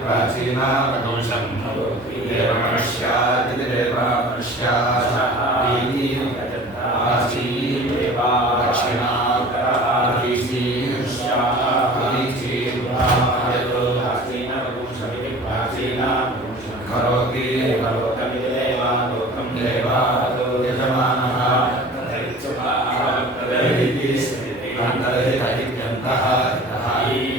प्राचीना प्रदोषं देवमनुष्यादिति देवमनुष्याः प्राची देवा दक्षिणा करोति लोकं देवा यजमानः अन्तर्हितः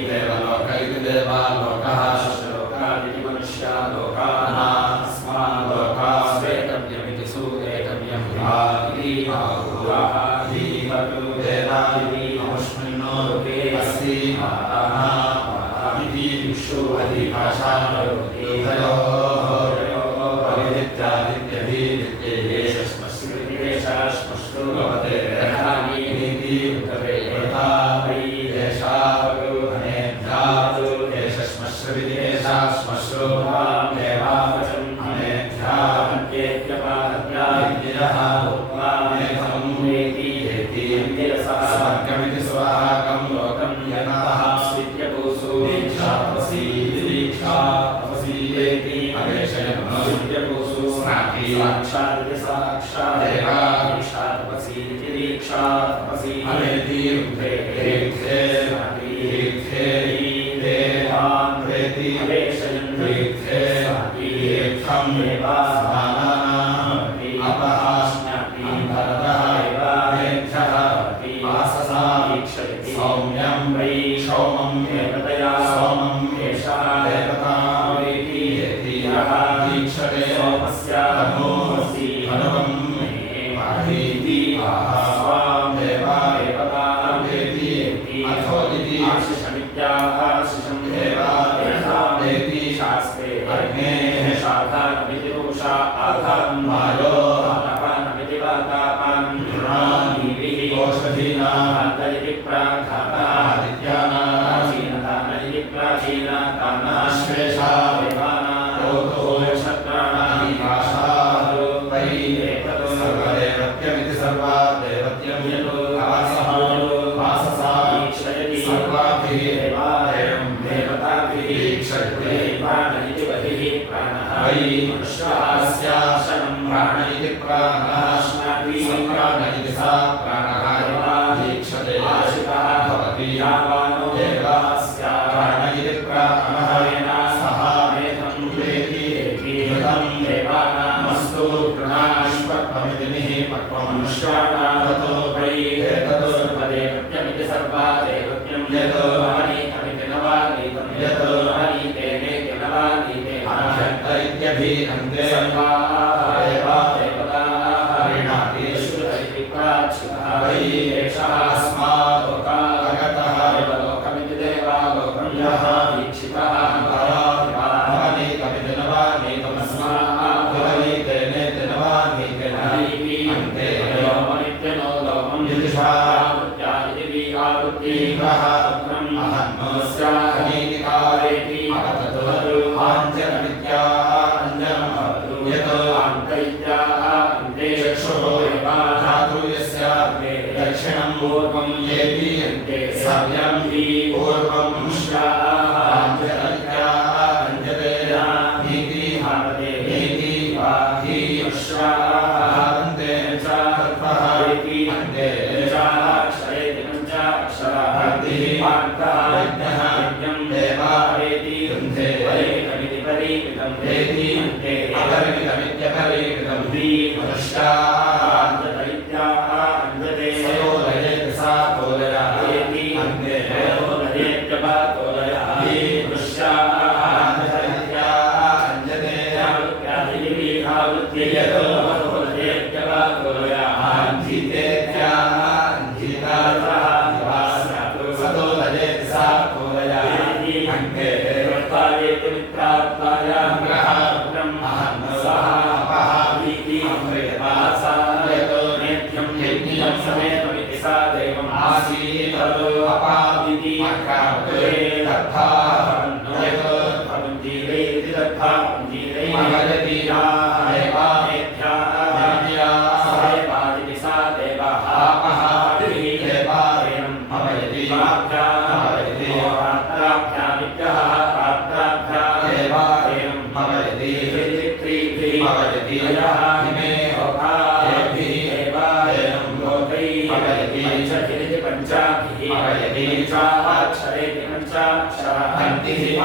देवलोक इति देवालोकः लोकादिति मनुष्या लोकानास्मान् लोकास्वेकव्यमिति सुवेकव्यं अमुष्मिन्नो लोके अस्ति इति विश्वो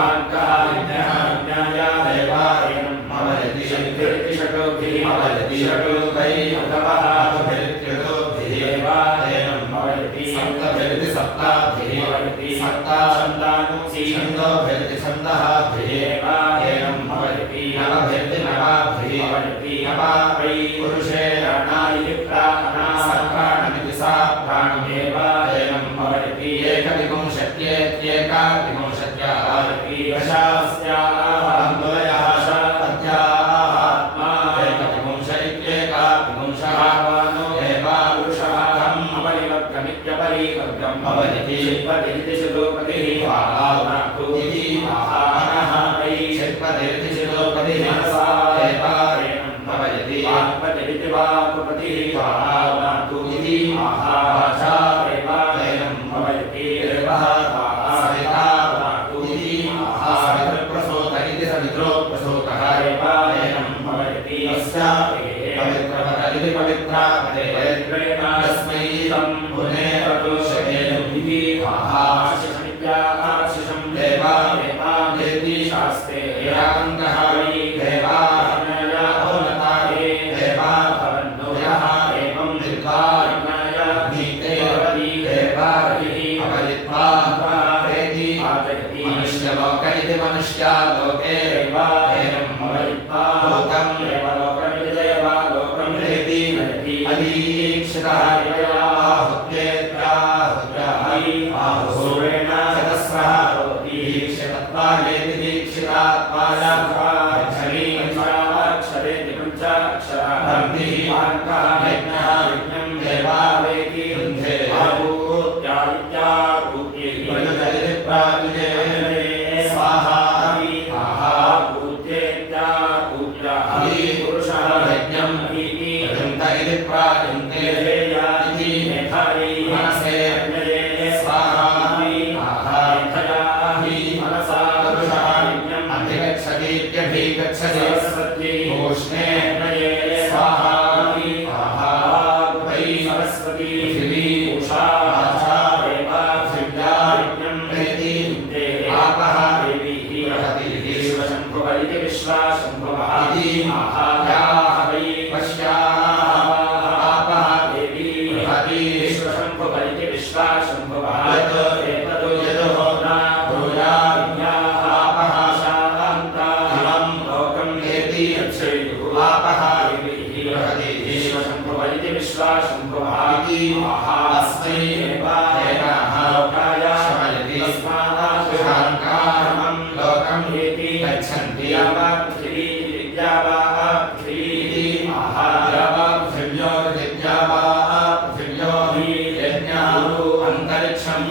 आङ्कः यज्ञः यज्ञाय देवायनं भवति शक्तिर्ति षटोभिः भवति षटोभिः उदवः षटोभिः देवायनं भवति सप्तभिर्ति सप्ताभिः भवति सप्ताछन्दानुषि छन्दोभिर्ति छन्दःभिः देवायनं भवति नवभिर्ति नवाभिः भवति नवाभिः पुरुषेण नायिप्राणासप्राणमिति सा प्राणमेवायनं भवति एकविंशत्येत्येकाविंशत्याः दशास्याः अन्वयः सत्याः आत्मा एकविंशत्येकाविंशः वानो देवापुरुषः तम् अपरिवर्गमित्यपरिवर्गं भवति शिल्पतिरिति शिलोपतिः वानाकृतिः आहारः शिल्पतिरिति शिलोपतिः मनसा देवायनं भवति आत्मतिरिति वाकुपतिः वानाकृतिः आहारः देवायनं भवति देवः सविता वाकुतिः सवितृप्रसूत इति सवित्रो प्रसूतः देवायनं भवति पवित्रपतिः पवित्रा पवित्रेण तस्मै तं पुनेरतुषेनुभिः आशिषमित्याशिषं देवा देवादेति शास्त्रे याङ्गः वै देवानय भवताये देवा भवन्नो यः एवं विद्वान्नाय नीते भवति देवाभिः अपरित्वा प्रेति आदयति मनुष्यलोक इति मनुष्यालोके देवायनं भवत्वा लोकं देवलोकमिति देवालोकं प्रेति अदीक्षितः आहुरेण चतस्रः दीक्षितत्वायेति दीक्षितात्माय अक्षरेति पञ्चाक्षरः आङ्कः यज्ञः यज्ञं देवावेति वृन्धे आपूत्यापूत्येति प्रायुजे स्वाहा पुरुषः यज्ञं यजन्त इति प्रायुन्ते मनसे स्वाहा मनसा पुरुषः अधिगच्छतीत्यभिगच्छति उष्णे स्वाहा वै सरस्वती पृथिवी उषा देवा पृथिव्या यज्ञं प्रेति आपः देवीः बृहतीः शिवशम्भुव इति विश्वाशम्भुवः इति याः वै पश्याः आपः देवी बृहती विश्वशम्भुव इति विश्वाशम्भुवः एतदो यदो न भूयाः आपः शान्ताः इमं लोकं एति यच्छेयुः आपः देवीः बृहतीः विश्वशम्भुव इति विश्वाशम्भुवः इति अस्मै देवायनाः लोकाय शमयति तस्मात् शान्तामं लोकं एति गच्छन्ति पृथिवी विद्यावाः पृथिवी पृथिव्यो विद्यावाः पृथिव्यो यज्ञः अन्तरिक्षं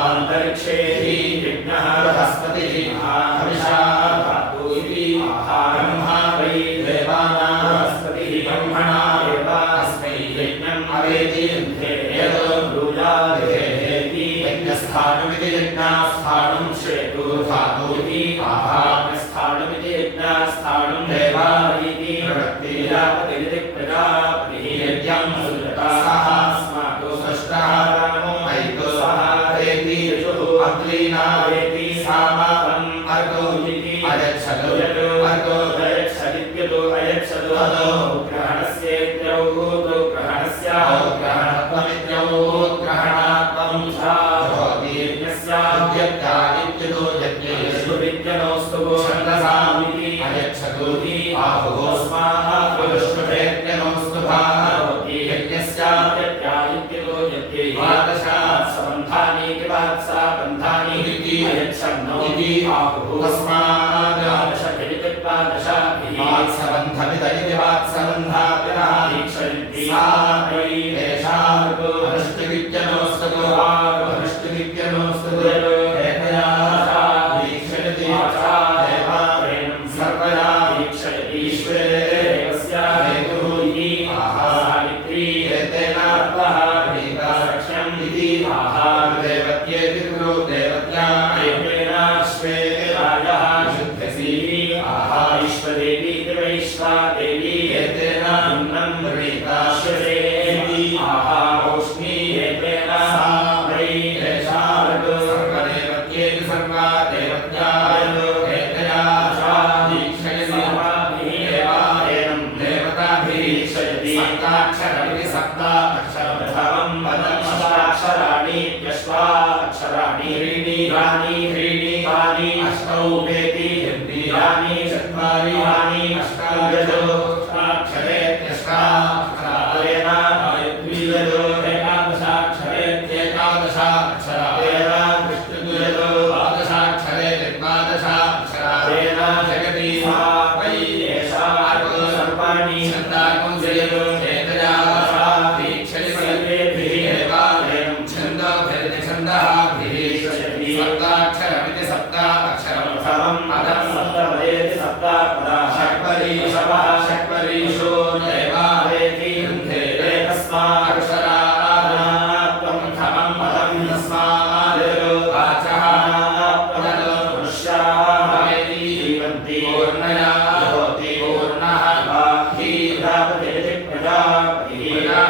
अन्तरिक्षे यज्ञः बृहस्पतिः हविषा धातु इति ब्रह्मा वै देवानां बृहस्पतिः ब्रह्मणा एव अस्मै यज्ञम् अवेति यद् ब्रूयादेति यज्ञस्थानमिति यज्ञस्थानं श्रेतु धातु इति स्थानमिति यज्ञस्थानं देवादिति प्रवृत्तिरापतिरिति प्रजापतिः यज्ञं सुजताः अस्मातो सृष्टः रामो मयितो सः एति यजुः अग्लीना वेति सामावम् अर्गो इति अयच्छतु अर्गो अयच्छदित्यतो अयच्छतु अदो ग्रहणस्येत्यौ ग्रहणस्य ग्रहणत्वमित्यौ ग्रहणात्वं भवति यज्ञस्य यज्ञादित्यतो यज्ञेषु विद्यनोस्तु छन्दसामिति अयच्छतु इति आहुः पुरुष्पतेत्यनोस्तु भवति यज्ञस्य यज्ञादित्यतो यज्ञे द्वादशात् सबन्धानीति वात्सा बन्धानि इति अयच्छन्नो इति आहुः तस्मात् द्वादशभिरिति द्वादशाभिः वात्सबन्धमिति वात्सबन्धाभिरः दीक्षयन्ति सा वै एषा अनुष्टुविद्यनोस्तु अनुष्टुविद्यनोस्तु एकया दीक्षयति देवाप्रेणं सर्वदा दीक्षयति ईश्वरे देवस्य हेतुः इति सावित्री एतेनार्थः प्रीतारक्ष्यम् इति देवत्येति गुरु देवत्या एतेनाश्वे राजः शुद्धसी ईश्वरे रूपेति यानि चत्वारि यानि अष्टादशो अक्षरेत्यष्टाक्षरेण द्विजो एकादशाक्षरेत्येकादशाक्षरेण विष्णुद्विजो द्वादशाक्षरेत्यद्वादशाक्षरेण जगति सा वै एषा सर्वाणि छन्दाकं जयतो एतया सा दीक्षयति एवायं छन्दोभिर्निछन्दःभिः सप्ताक्षरमिति सप्ताक्षरं समम् अदं सप्तपदेति सप्तापदाः षट्परीशवः षट्परीशो नैवावेति ग्रन्थे एकस्माक्षरात् त्वं समं पदं तस्मादयो वाचः पदतो मनुष्याः भवेति जीवन्ति पूर्णया भवति पूर्णः बाह्यी प्रजापतेति प्रजापतिः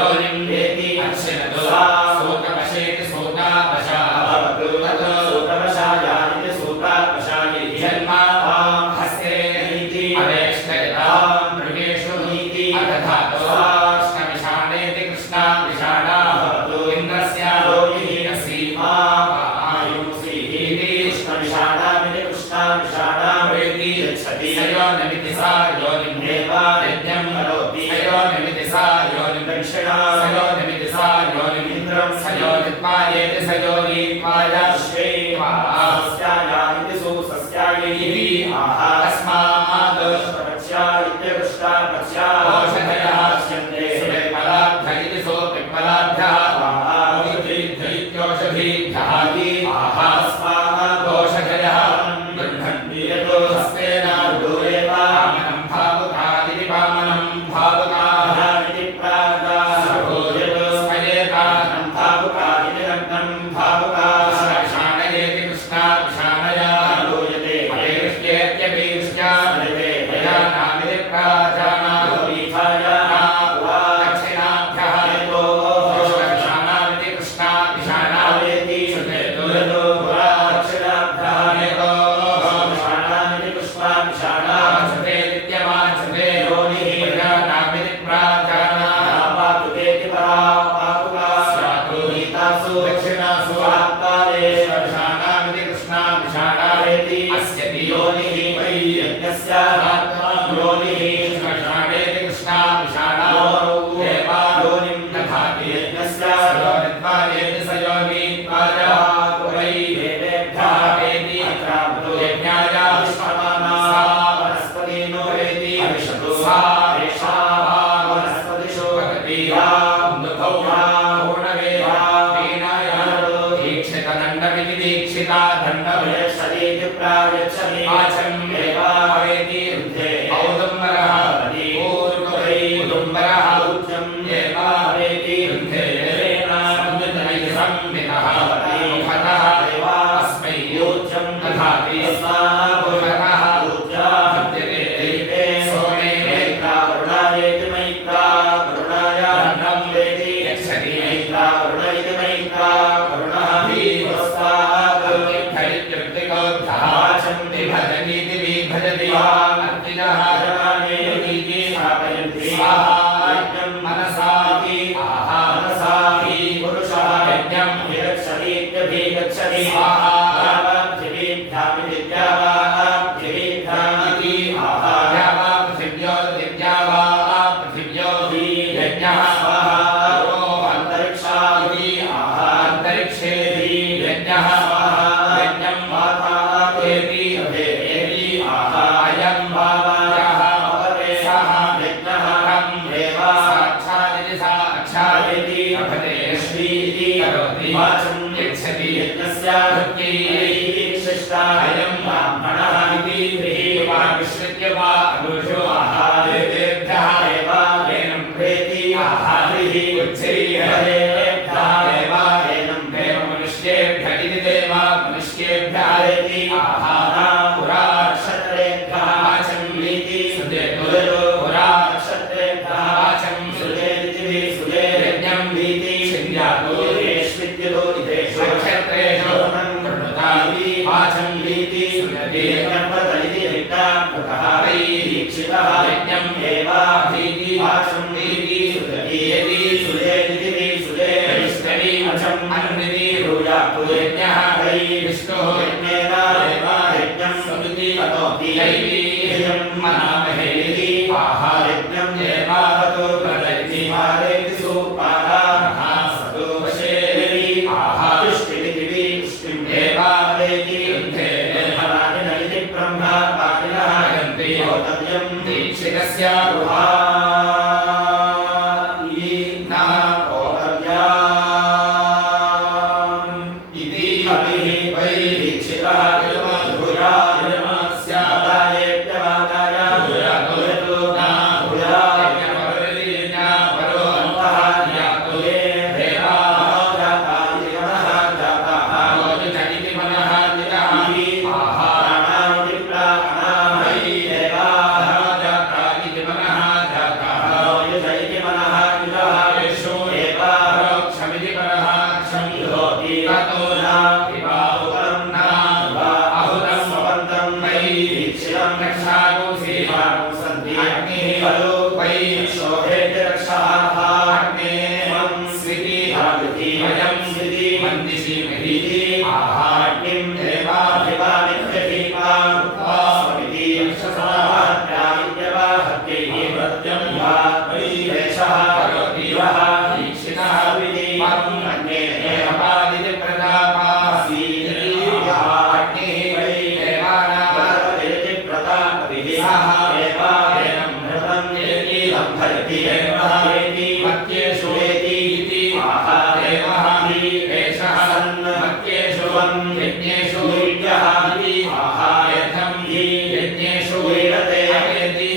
योनिं वेति अच्छनदो सोतवशेति सोतावशा सस्याया इति सुसस्यायै तस्मात् पच्या इत्यकृष्टा पच्या औषधयः स्यन्ते सुविक्मलाभ्य इति सुविक्मलाभ्यः औषधीभ्यः तस्मात् औषधयः गृह्णन्ति यतो हस्तेन दूरेव पामनं भावुकादिति पामनं भावुकादिति प्रागाः स्मयेतानं भावुकादिति रत्नं भावुकाः विषाणयेति कृष्णा विषाणया दूयते अपेकृष्येत्यपेकृष्य स्मयते भयानामिति प्राजानाः वीथाया दक्षिणाभ्यः यतो विषाणामिति कृष्णा विषाणावेति श्रुते दूयतो दक्षिणाभ्यः यतो विषाणामिति कृष्णा विषाणा श्रुते नित्यमाश्रुते योनिः भयानामिति प्राजानाः पातुकेति परा पातुका स्यातु गीतासु दक्षिणासु आत्तारे विषाणामिति कृष्णा विषाणावेति अस्य योनिः वै यज्ञस्य आत्मा योनिः विषाणेति कृष्णा विषाणा देवा योनिं दधाति यज्ञस्य योनित्वादेति स योनित्वाया वै देवेभ्यः वेति अत्रावतो यज्ञाय विश्वमाना सा वनस्पतिनो वेति अविशतु सा एषा वनस्पतिषु भगति या मृगौ या पूर्णवेदा वीणाया दीक्षितदण्डमिति दीक्षिता दण्डवेक्षतीति प्रायच्छति आचं देवा वेति ऊर्ध्वे औदुम्बरः पूर्ववै उदुम्बरः उच्चं देवा वेति ऊर्ध्वे संवितः संवितः मुखतः देवा अस्मै ऊच्चं दधाति मुखतः ऊर्जा विद्यते दीपे सोमे मैत्रा वरुणायेति मैत्रा वरुणाय अन्नं वेति यच्छति मैत्रा वरुण इति मैत्रा वरुणः पुरस्तात् इत्युक्तिकोऽर्थः वाचन्ति भजनीति विभजति अर्तिनः जनानेति स्थापयन्ति यज्ञं मनसा मनसा पुरुषः यज्ञं विरक्षतीत्यभिगच्छति पृथिवीभ्यामिति द्यावापृथिवीभ्यामिति द्यावापृथिव्यो पृथिव्यो यज्ञः अन्तरिक्षादि अन्तरिक्षे यज्ञः यज्ञं वातावेति अभेति अयं भावायः सः यज्ञः तं देवा साक्षादिति साक्षादिति अभते श्रीति करोति वाचं यच्छति यज्ञस्य शिष्टा अयं ब्राह्मणः इति गृहीत्वा विश्रुत्य वा अनुषो देवेभ्यः देवालयं प्रेति आहारिः उच्चैर्हरेभ्यः देवालयं देवमनुष्येभ्यः इति देवा मनुष्येभ्यः इति आहारा पुरा क्षत्रेभ्यः वाचं वीति सुदेतो पुरा क्षत्रेभ्यः वाचं सुदेति सुदे यज्ञं वीति शिन्यातो देश्विद्यतो इदेषु क्षत्रेषु कृणुतावि वाचं वीति सुदति यज्ञं प्रतलिति विद्याकृतः वै दीक्षितः यज्ञं एवाभीति वाचं वीति सुदति यदि सुदेति सुदे विष्णवी अचं अन्विति रूयातु यज्ञः वै विष्णुः यज्ञेन देवा यज्ञं समिति अतोति दैवीयं मनामहे इति आहारयज्ञं देवावतो प्रलयति मारेति सुपादाः सतो वशेति आहारिष्टिति पुष्टिं देवावेति युद्धे हरादिन इति ब्रह्मा पाटिनः गन्ति होतव्यं दीक्षितस्य गृहा यज्ञेषु आहायथं यज्ञेषु वेदते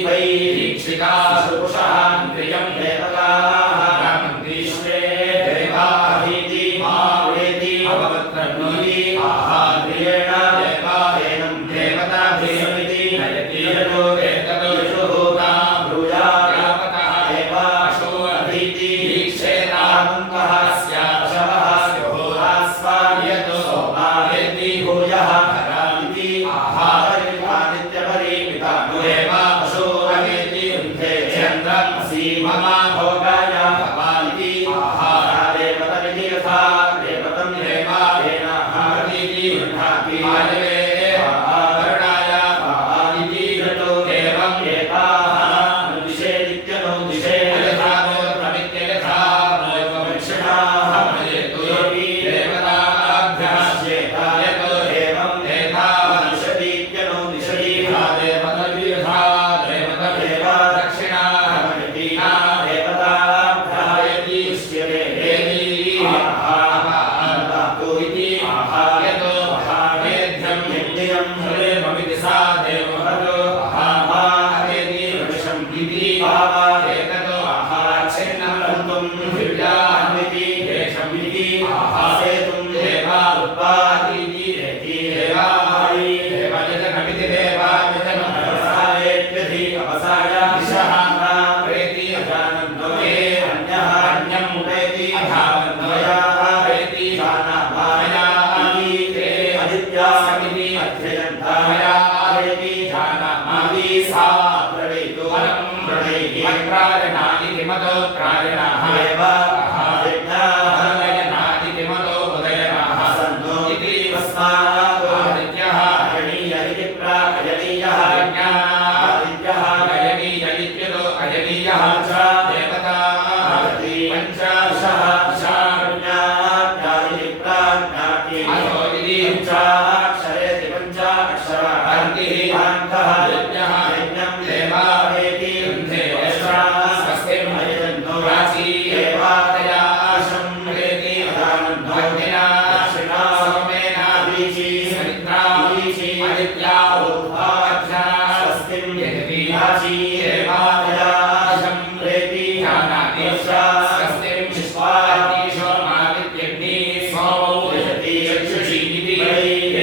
वै दीक्षिता पुरुषः इन्द्रियं देवताः मन्त्रीश्वे देवाहीति मा वेति अववत्रन्नोति आहार्येण देवाहेनं देवताभिसमिति नयति यतो एततो यशोता ब्रूया यावतः देवाशो अधीति दीक्षेतान्तः स्याशवः स्योहास्वायतो सोमायति भूयः हरामिति आहारयुक्तानित्यपरिमिता देवाशो अवेति वृद्धे चन्द्रमसि मम भोगाय भवानिति आहारेवतमिति यथा देवतं देवायेन हारीति गृह्णाति आयवे वरुणाय भवानिति यतो एवं एताः निषेदित्यनो दिशे यथा प्रमित्य यथा वृक्षणाः भजेतु योगी देवताभ्यः श्वेता यतो एवं एताः निषेदित्यनो दिशे देवतभिर्यथा देवतमेव दक्षिणाः भजति देवताभ्यः यदि दृश्यते देवी इति यतो मेध्यं यज्ञं हरेममिति सा देवहतो अहावेति वृषं इति एततो छिन्नं कर्तुं दिव्यान्विति देशं इति सेतुं देवा उत्पादीति देवायि देवयजनमिति देवायजनं अवसायेत्यधि अवसाय दिशः प्रेति अजानन्दोये अन्यः अन्यं उपेति अधावन्दोया प्रेति जानामाया ते अदित्यासमिति अध्ययन्ताया प्रेति जानामादि सा प्रणेतु वरं प्रणेहि अत्रायणादि किमतो त्रायणाः एव यज्ञाः किमतो उदयनाः सन्तो इति तस्मात् आदित्यः अयनीय इति प्रायनीयः यज्ञादित्यः अयनीय इत्यतो अयनीयः च देवताः पञ्चाशः शारुण्यात्यादि प्राज्ञाति अथो इति पञ्चाक्षरेति पञ्चाक्षरः अन्तिः अन्तः यज्ञः यज्ञं देवावेति गन्धे स्वस्तिं अयजन्तो राची एवादयाशं वेति अदानन्दो अग्निना श्रिणा सोमेन दीची समित्रा दीची आदित्या उद्भावज्ञा स्वस्तिं यजति राची एवादयाशं वेति जानाति स्वस्तिं विश्वादिशो मादित्यग्नि सोमो यजति चक्षुषी इति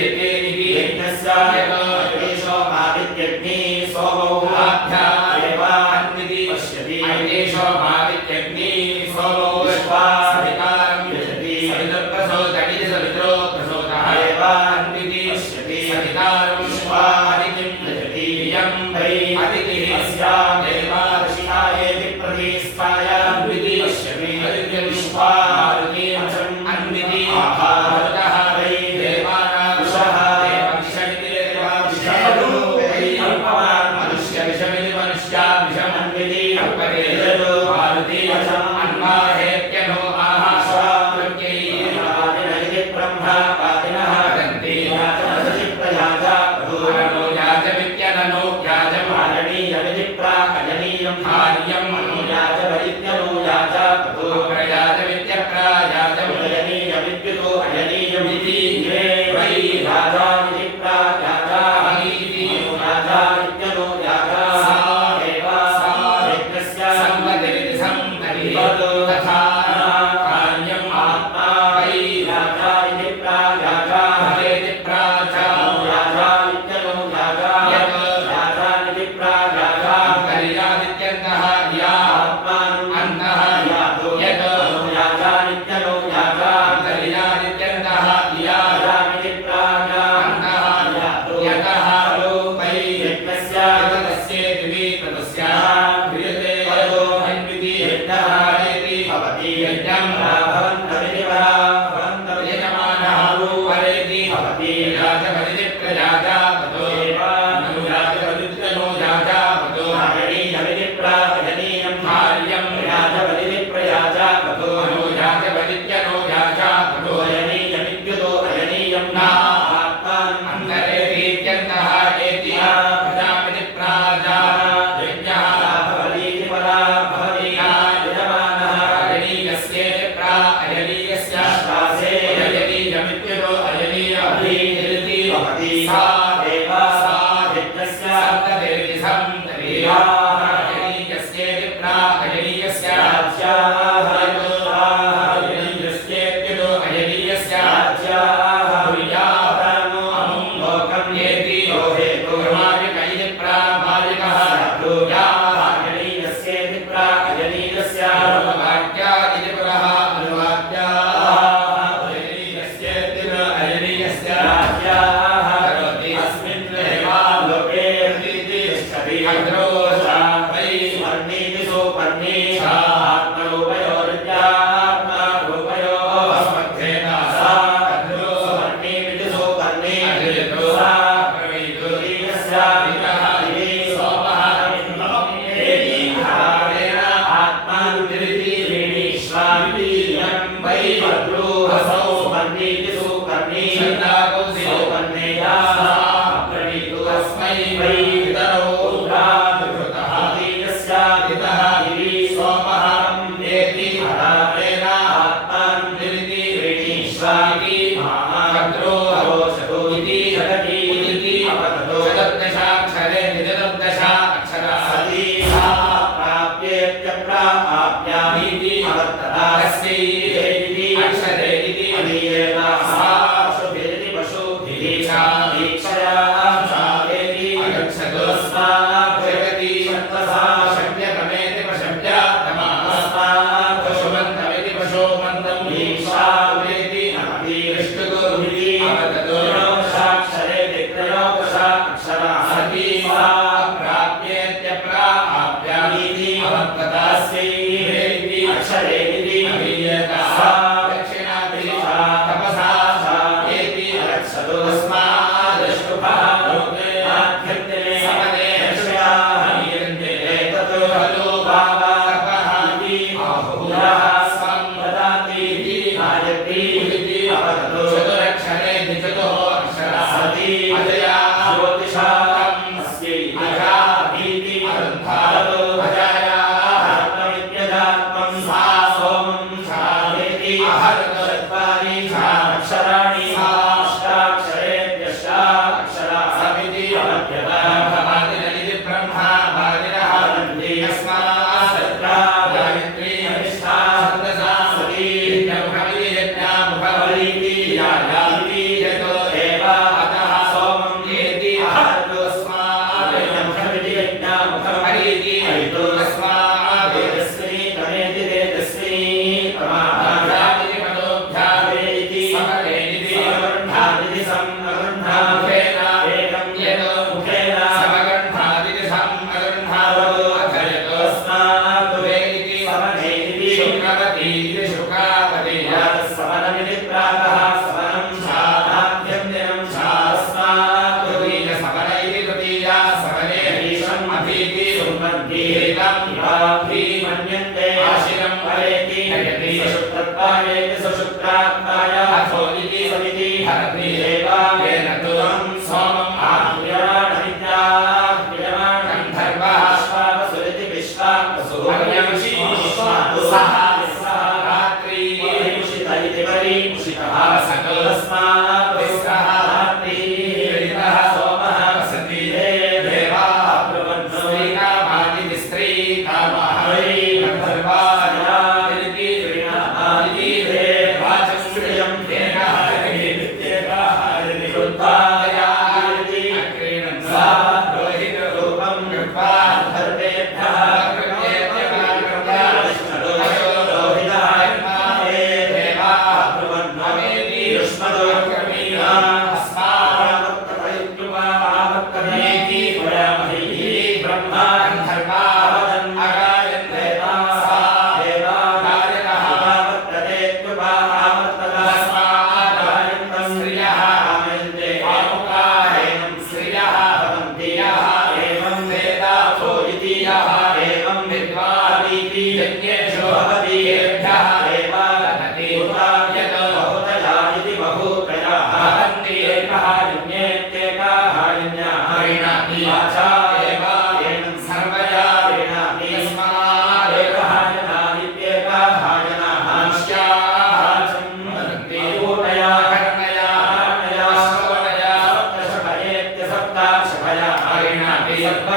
एते इति यज्ञस्य यतो यज्ञेशो मादित्यग्नि सोमो आभ्या एवान्विति पश्यति अयनेशो मादित्यग्नि सोमो विश्वासविकारं यजति सवितुर्प्रसोदमिति सवित्रो प्रसोदः एवान्विति पश्यति सविकारं विश्वादितिं यजति इयं वै अदितिः अस्यां देवादशिहायेति प्रतिष्ठायान्विति पश्यति अदित्य विश्वादितिमचं अन्विति आहारतः वै देवानां विषः देवविषमिति देवाविषः वै अल्पवान् मनुष्यविषमिति मनुष्याविषमन्विति कल्पते यतो भारतीयम् अन्वाहेत्यनो आहाश्वाकृत्यैरादिनैति ब्रह्मवादिनः वदन्ति याजमसि प्रयाजा भूरनो याजमित्यननो याजम् आरणीयमिति प्राकजनीयं हार्यं मनो याजवरित्यनो याजा प्रयाजमित्यप्रायाजम् अयनीयमित्युतो अयनीयमिति ये वै राजामिति प्रायाजाः इति राजा इत्यनो याजा सा एव सा यज्ञस्य सम्पतिरिति सम्पतिः तथा कार्यम् आत्मा वै राजा इति प्रायाजा भवेति प्राजा राजा इत्यनो याजा यत् राजानिति प्रायाजा कर्यादित्यन्तः या आत्मानं अन्तः यातो यत् राजानित्यनो याजा कर्यादित्यन्तः या राजानिति प्राया अन्तः यातो यतः वै यज्ञस्य तस्येति वितस्याः क्रियते यतो अन्विति यज्ञः इति भवति यज्ञं भवन्तमिति वरा भवन्तर्यजमानः वरेति भवति याजपदिति प्रयाजा ततो नो याजपदित्यनो याजा ततो अयनीयमिति प्रायनीयं कार्यं याजपदिति प्रयाजा ततो नो याजपदित्यनो याजा ततो अयनीयमित्युतो अयनीयं न आत्मानं अन्तरेतीत्यन्तः एति प्रजामिति प्राजा यज्ञः भवतीति परा भवति यजमानः अयनीयस्येति प्रा अयनीयस्य शासे अयनीयमित्युतो अयनीयं भवति सा देव सा यज्ञस्य सप्तदेवी सप्तदेव्या अयनीयस्येति प्रायनीयस्य राज्याः अयनीयस्येत्युलो अयनीयस्य राज्याः भूयानो अमुं लोकं येति यो हेतु कर्मादिकैति प्रामादिकः भूयाः अयनीयस्येति प्रायनीयस्य अनुवाक्यादिति पुनः अनुवाक्याः अयनीयस्येति अयनीयस्य राज्याः करोति अस्मिन् लोके तिष्ठति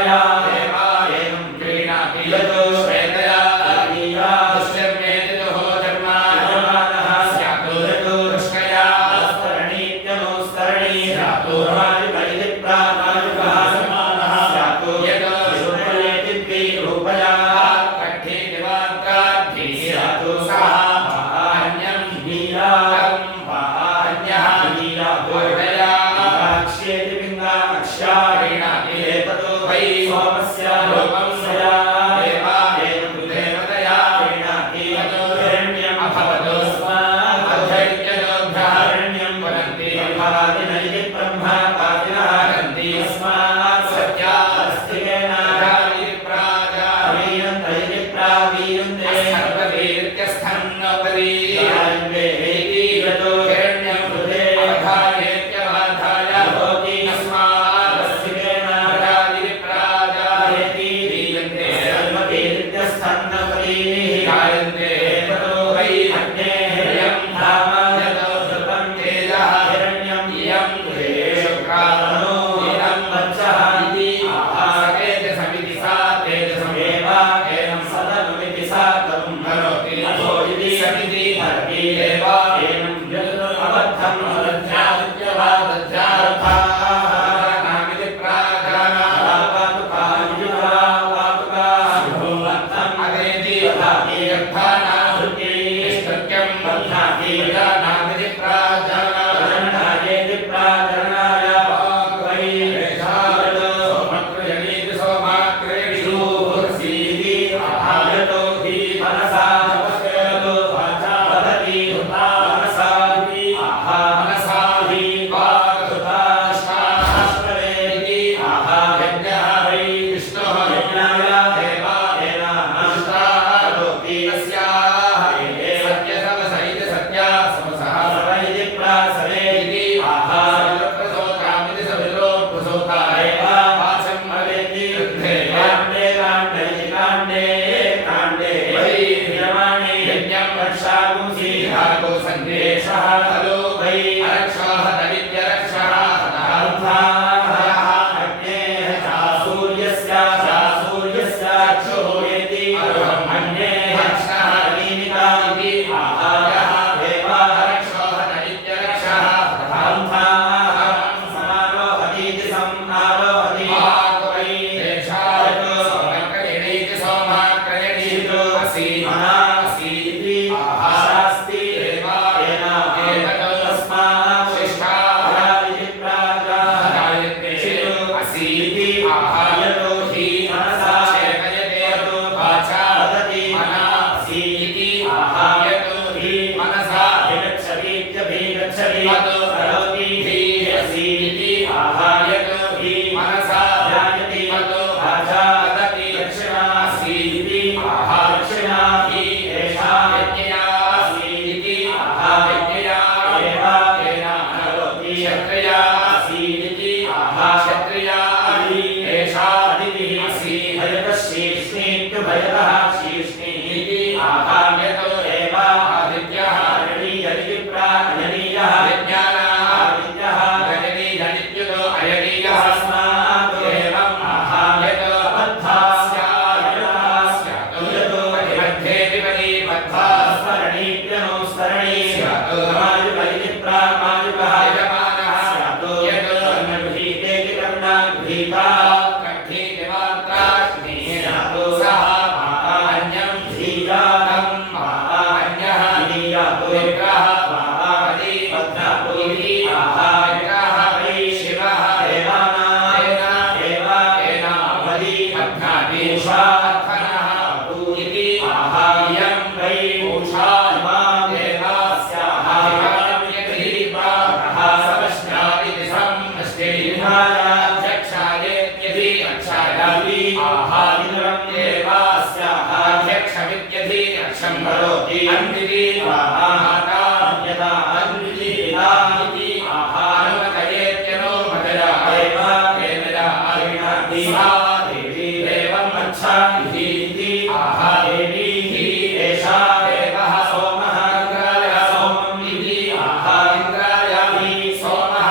रूपया देवायेनं क्रीणाति यतो श्वेतया अग्निया दुष्यमेतितो धर्मायमानः स्यातो यतो कृष्णया स्तरणीत्यनुस्तरणी स्यातो राजपरिदिप्रामायुकः समानः स्यातो यतो शुभलेति रूपया कट्ठे दिवात्राद्धि स्यातो सः अन्यं नीलां अन्यः नीलादोर्दया अक्षेति पिङ्गाक्षारीणाति एततो वै सोमस्य रूपं सया देवायेन देवतया क्रीणाति यतो हिरण्यम् अभवतो स्माद्धैर्यजोभ्यः हिरण्यं वदन्ति भवादिनैति ब्रह्मा पातिनः हरन्ति अस्मात् सत्यास्तिकेन प्राजावीयन्ते प्रावीयन्ते सर्ववीर्यस्थन्नोपरि यान्वे यतो हिरण्यं हृदे अधायेत्यवाधाय भवति अस्मात् अस्तिकेन प्राजायति वीयन्ते सर्ववीर्यस्थन्नोपरि यान्ते ततो वै अग्ने हिरण्यं धाम यतो धृतं तेजः हिरण्यं इयं शुक्रानो इदं वच्चः इति तेजसमिति सा तेजसमेव एनं सदनुमिति सा तं करोति अथो इति समिति धर्मी एव एनं यदुरबद्धं अदध्यादित्यवादध्यार्थानामिति प्राकारापातुकायुवापातुकाशुभोवद्धम् अदेति यथाति यर्थानाधृति निष्कृत्यं बध्नाति यदानामिति प्राकारायेति प्राकरणाय वाक्वै रेषायतो सोमक्रयणीति सोमाक्रयणीति आहायतो हि मनसा जपस्यतो वाचा वदति हुता मनसा हि आहा मनसा हि वाक्हुताश्वाश्वरेति आहा यज्ञः वै विष्णुः यज्ञाय देवायेन अनुष्ठारोति तस्याः सत्यसमस इति सत्या समसः इति प्रासवे इति आहा प्रसोतामिति सविलोप्रसोता एव वाचं भवेति वृद्धे काण्डे काण्डे काण्डे काण्डे वै क्रियमाणे यज्ञं रक्षागुंसि धागो सन्देशः खलु वै अरक्षाः तदित्यरक्षः हतार्थाः अग्नेः सूर्यस्य क्षोयति अरुहम् अन्येः रक्षः लीनिका इति आहारः देवाः रक्षाः तदित्यरक्षः हतार्थाः समारोहतीति समारोहति वै देशायतो सोमक्रयणीति सोमाक्रयणीतो असि मनासि इति आहास्ति देवायेन एततो तस्मात् शिष्टाः इति प्राजायते असि इति आहायतो हि मनसा चेतयते यतो वाचा वदति मनासि इति आहायतो हि मनसा विगच्छतीत्यभिगच्छति यतो करोति हि असि इति आहायतो हि मनसा ध्यायति यतो वाचा वदति दक्षिणासि इति आहादक्षिणा हि एषा यज्ञयासि इति आहायज्ञया एव तेन करोति क्षत्रियासि इति आहाक्षत्रिया हि एषा अदितिः असि भयतः शीर्ष्णीत्युभयतः शीर्ष्णी इति आहायतो एव आदित्यः अयनीयति प्रायनीयः यज्ञानाः आदित्यः गजनीयनित्युतो अयनीयः अस्मात् एवम् आहायतो अबद्धास्यायतो यतो अधिबद्धेति परिबद्धा स्तरणीत्यनुस्तरणी स्यातो मायुपरिति प्रामायुकः यजमानः स्यातो यतो अन्नगृहीतेति कर्णागृहीता कट्ठे दिवात्राग्नि स्यातो सः अन्यं धीयानम् अन्यः नीयातो विग्रहः पदी पद्मातो इति आहाविग्रहः वै शिवः देवानां पदी पद्माति उषार्थनः इति आहायं वै उषा इमां देवास्याः यदि प्रातः समश्नादिति समश्नेहायाध्यक्षायेत्यधि अक्षायाति आहादिनं देवास्याः अध्यक्षमित्यधि अक्षं करोति अन्विति माता यदा अन्विति पिता इति आहारमतयेत्यनो मदया एव केनया आहिणाति सा देवी देवं अच्छाति इति आहादेवी हि एषा देवः सोमः इन्द्राय सोमम् इति आहाइन्द्राय हि सोमः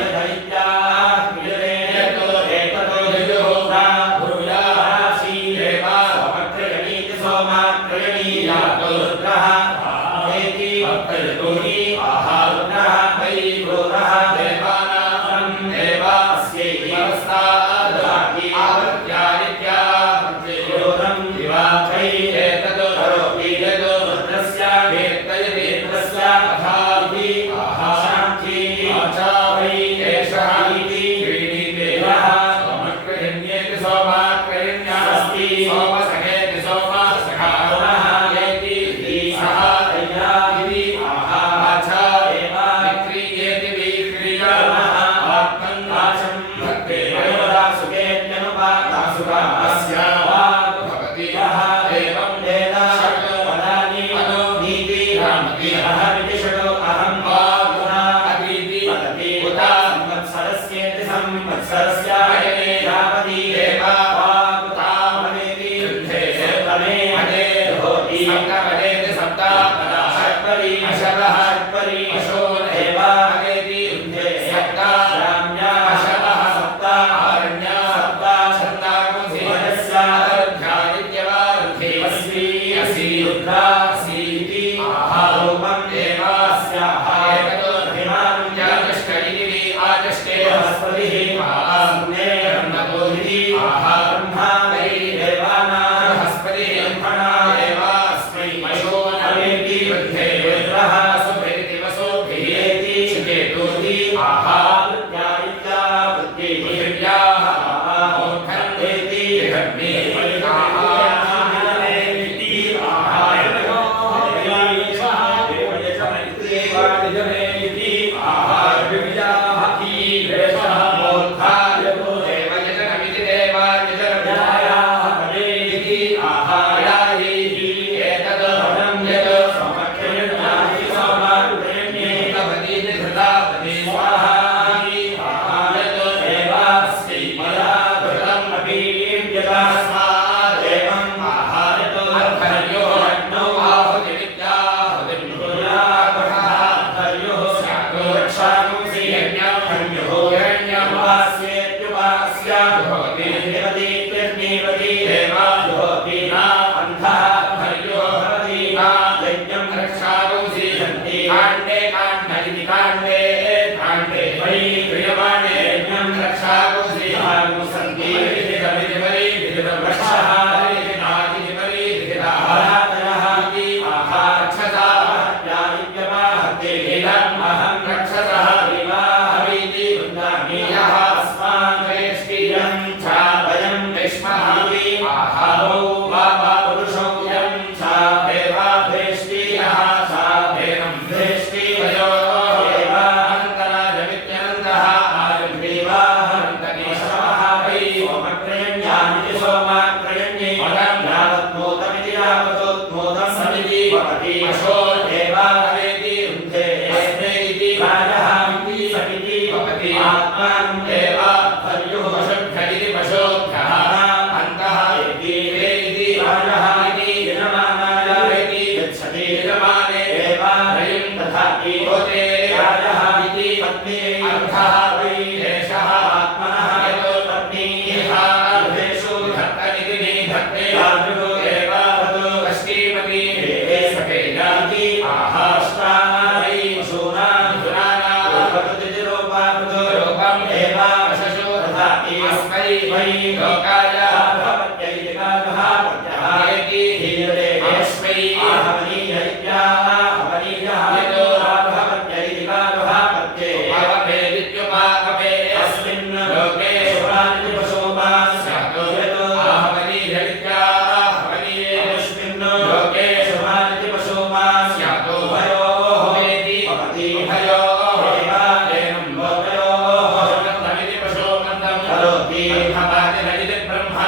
यदैत्याः क्रियते यतो एततो यजुः संवत्सरस्य अयने यावती देवा वाकुतामनेति युद्धे सप्तमे अदे होति सप्तमदेति सप्तापदा षट्परि अशवः षट्परि अशो देवा अदेति युद्धे सप्ता राम्या अशवः सप्ता आरण्या सप्ता छन्दाकुंसि वयस्यादर्भ्यादित्यवारुद्धि अस्मि असि रुद्रा असीति आहारूपं देवास्याः एकतो अभिमानं जातष्टैति आजष्टे बृहस्पतिः महास्ने ब्रह्मतोहि आहा ब्रह्मा वै देवानां बृहस्पतिः ब्रह्मणा देवास्मै अशो नवेति वृद्धे रुद्रः सुभेति वसोभिरेति चिकेतोहि आहा प्रत्यायित्या प्रत्येभिर्याः मोक्षन्तेति जगन्मे ब्रह्मा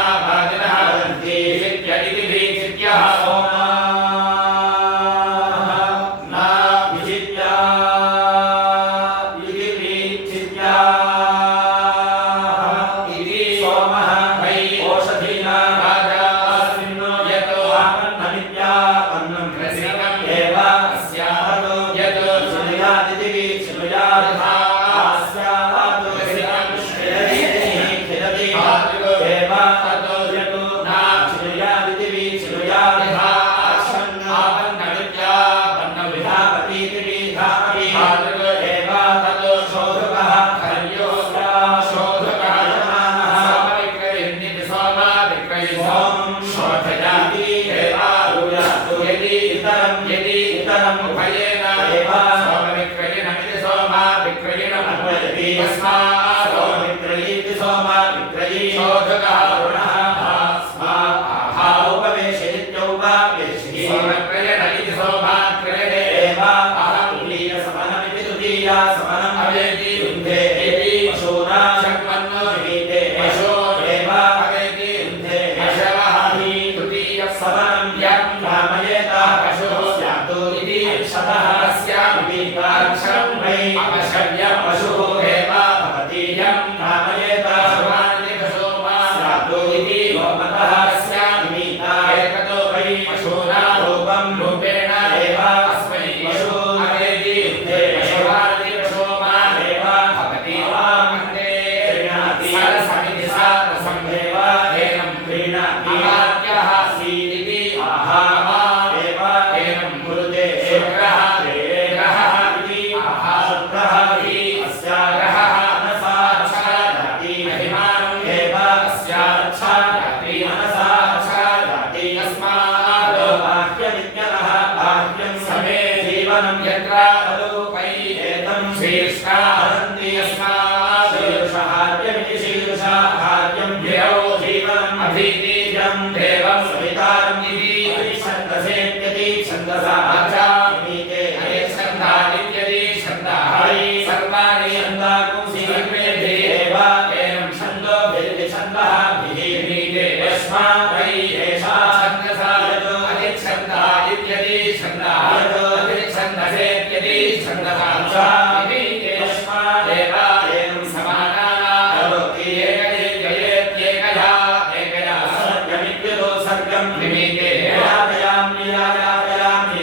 यस्मात् वै एषा छन्दसा यतो अतिच्छन्दा इत्यदि छन्दः यतो अतिच्छन्दसेत्यदि छन्दसा च इति यस्मादेव एवं समानाना करोति एकैकयेत्येकया एकया सर्गमित्यतो सर्गं निमीते यातयामि यातयामि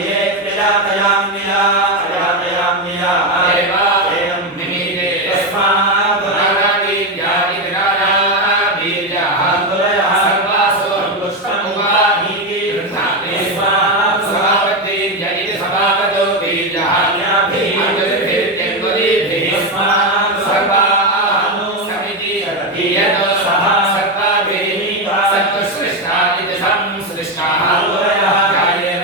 यातयामि यातयामि एव एवं निमीते यस्मात् नानावीर्या इति नानावीर्याः तुलयः सर्वासु पुष्पमुपानीति गृह्णाति यस्मात् सभावद्वीर्य इति सभावदो वीर्यः अन्यभिर्यन्वदिभिः यस्मात् सर्वानु समिति यतो सः सर्वाभिः सत्सृष्टा इति संसृष्टाः तुलयः जायेन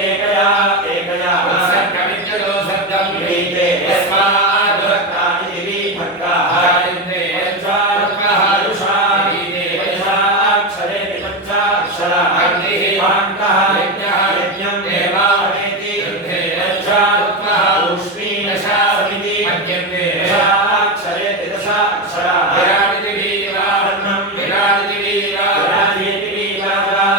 एकया एकया सर्गमित्यतो सर्गं नीते यस्मात् भक्तानि विभक्ताः जायन्ते चारुकः नीते यथाक्षरे पञ्चाक्षराः अग्निः पाण्डः यज्ञः यज्ञं देवावेति गृहे चारुकः उष्मीनशा समिति मध्यन्ते यथाक्षरे दशाक्षराः विराजिति वीरान्नं विराजिति वीराजिति वीरा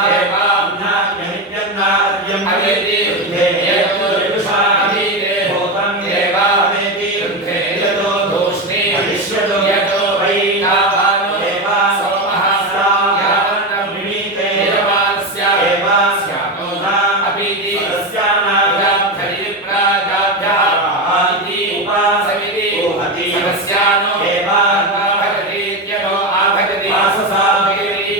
देवा नाट्यमित्यन्नाद्यम् अवेति गृहे यतो विदुषा वीरे भूतं देवावेति गृहे यतो धूष्णे विश्वतो यतो वै नावानो देवा सोमः यावन्नं विमीते देवास्य देवास्यातो अपीति तस्यानाभ्यः इति उपासमिति ऊहति तस्यानो देवा भगतीत्यनो आभगति वाससाभिरिति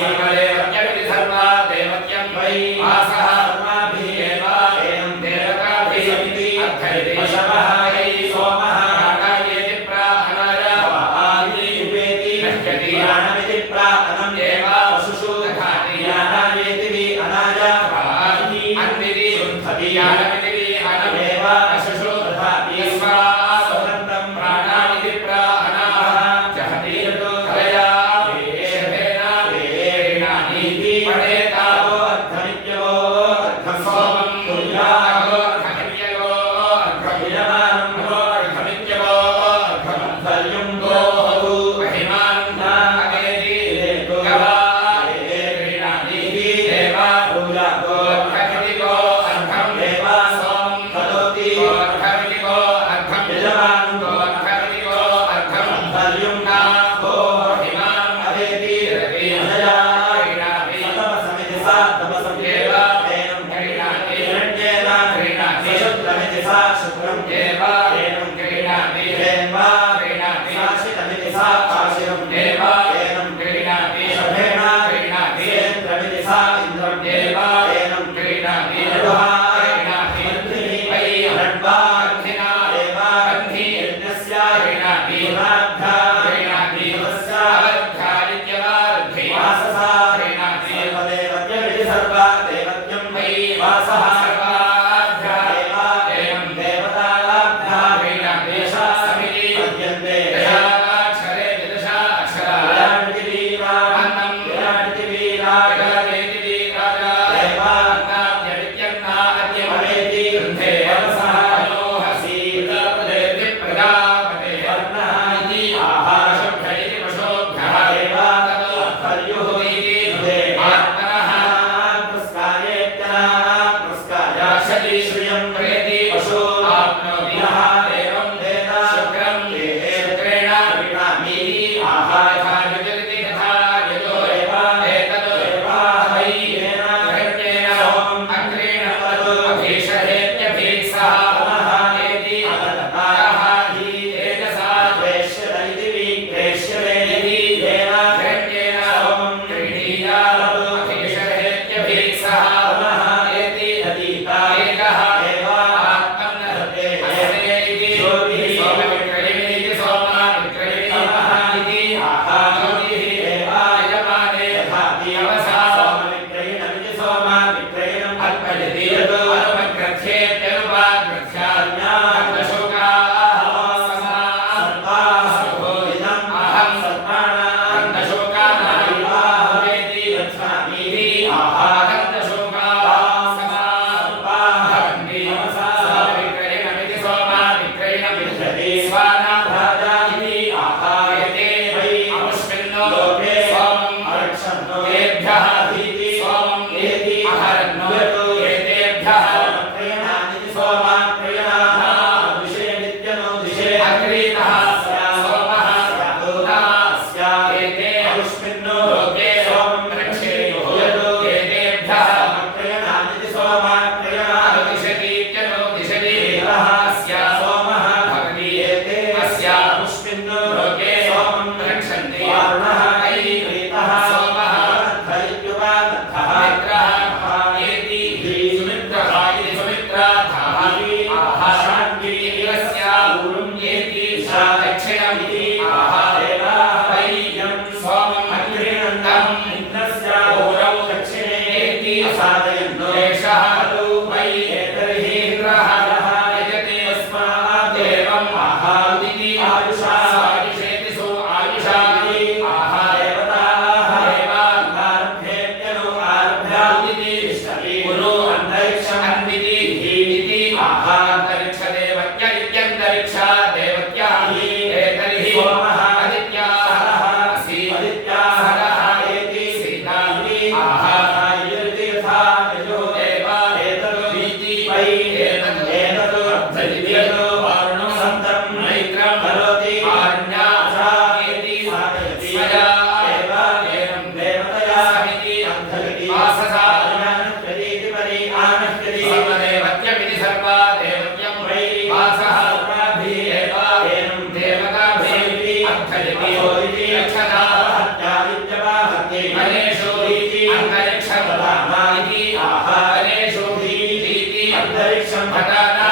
सर्वदेवत्यमिति सर्वा देवत्यं वै वासः सर्वाभिः एव एवं देवताभिः समिति अर्थयति वशवः वै सोमः यागायेति प्राहनाय आदि उपेति नश्यति यानमिति प्राहनं देव पशुषु दधाति यागायेति वि अनाय आदि अन्विति रुन्धति यानमिति वि अनमेव पशुषु दधाति यस्मात् स्वतन्त्रं प्राणानिति प्राहनाः जहति यतो कलया वेषेण वेणानीति पठेतावो अर्धमित्यवो अर्धं सोमं तुल्यावो अर्धमित्यवो अर्धं विरमानं भो अर्धमित्यवो अर्धं फल्युं गोहु महिमानं नागेति गवा वेणानीति देवा तुल्यावो अर्धमितिको अर्धं देवा सोमं करोति अर्धमितिको अर्धं विरमानं गो अर्धमितिको अर्धं फल्युं नागो महिमानं अवेति रति अजया तपसमिति सा तपसमेव एनं क्रीडाति हिरण्येन क्रीडाति शुक्रमिति सा शुक्रं एव एनं क्रीडाति हेमा क्रीडाति काशितमिति सा काशिरं एव एनं क्रीडाति शभेन क्रीडाति इन्द्रमिति सा इन्द्रं एव एनं क्रीडाति रडुहा क्रीडाति वै रड्वा अर्थिना एव अर्धि यज्ञस्य क्रीडाति राद्धा क्रीडाति तस्यावद्धारित्यवार्धि वाससा क्रीडाति सर्वदेवत्यमिति सर्वा देवत्यं वै वासः सर्वाभ्या एवं देवताभ्या क्रीडाति यशा समिति मध्यन्ते दशाक्षरे दशाक्षरा विराजिति वीरा अन्नं विराजिति वीरा विराजेति वीराजा देवान्नाद्यमित्यन्नाद्यमवेति गृहे वरसः मनोहसी प्रजापतेति प्रजापते वर्णः इति अर्थयति सोरिति रक्षता हत्यादित्यवाहत्यै मनेषु इति अन्तरिक्षवदामा इति आहारेषु इति अन्तरिक्षं हताना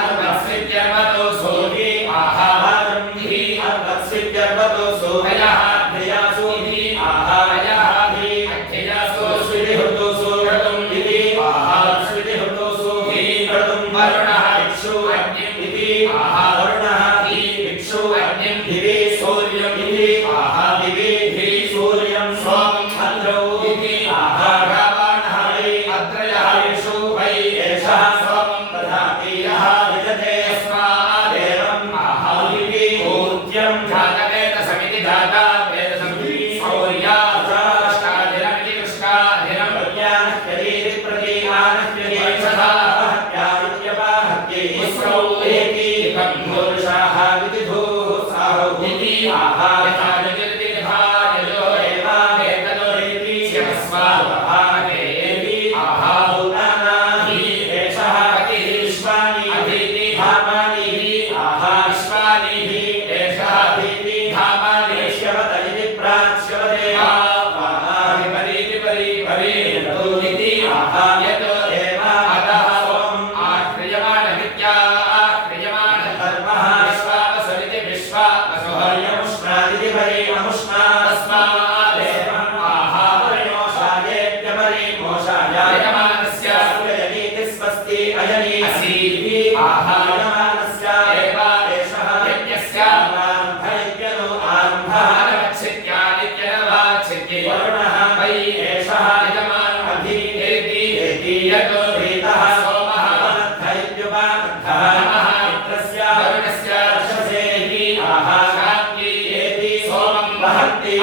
अर्वत्सित्यर्वतो सोहि आहारं हि अर्वत्सित्यर्वतो सोहयः ध्यासु इति आहारयः हि अध्ययासु स्वितिहृतो सोहृतम् इति आहारस्वितिहृतो सोहि क्रतुं वरुणः इक्षु अग्निम् इति आहावरुणः हि इक्षु अग्निम् दिवि सूर्यम् इति आहादिवि हि सूर्यं सोमम् अद्रौ इति आहारावाणः वै अद्रयः इषु वै एषः सोमं दधाति यः यजते यस्मादेवम् आहादिवि पूज्यं जातवेद समिति जाता वेद समिति सौर्याष्टाधिरमिति कृष्णाधिरं प्रज्ञानह्यदीति प्रतीयानह्यदि हत्यादित्यवाहत्यै स्रौ एति कम्भोरुषाः विदिधुः साहौ इति आहायथा यजति निभाययो एवाहेतदोरिति स्यस्वावहानेति आहाभूताना हि एषः अतिः विश्वानि अधीति धामानि हि आहाश्वानि हि एषः अधीति धामानि श्यवत इति प्राच्यवते विपरीति परिपरीतो इति आहायतो एव अतः सोमम् आह्रियमाणमित्याह्रियमाण धर्मः विश्वावसरिति विश्वावसोहर्यमुष्णादिति परिममुष्णा तस्मादेवम् आहावरणोषायेत्यपरिमोषाय यजमानस्य सूर्ययनीति स्वस्ति अयनी असीति आहायमानस्य एव एषः यज्ञस्य आरम्भयज्ञनो आरम्भः नवच्छित्यादित्यनवाच्छित्ये वरुणः वै एषः यजमानः अधीतेति यतो भीतः सोमः अनद्धयत्युपानद्धः नमः मित्रस्य वरुणस्य रक्षसे हि आहाशान्ति एति सोमं वहन्ति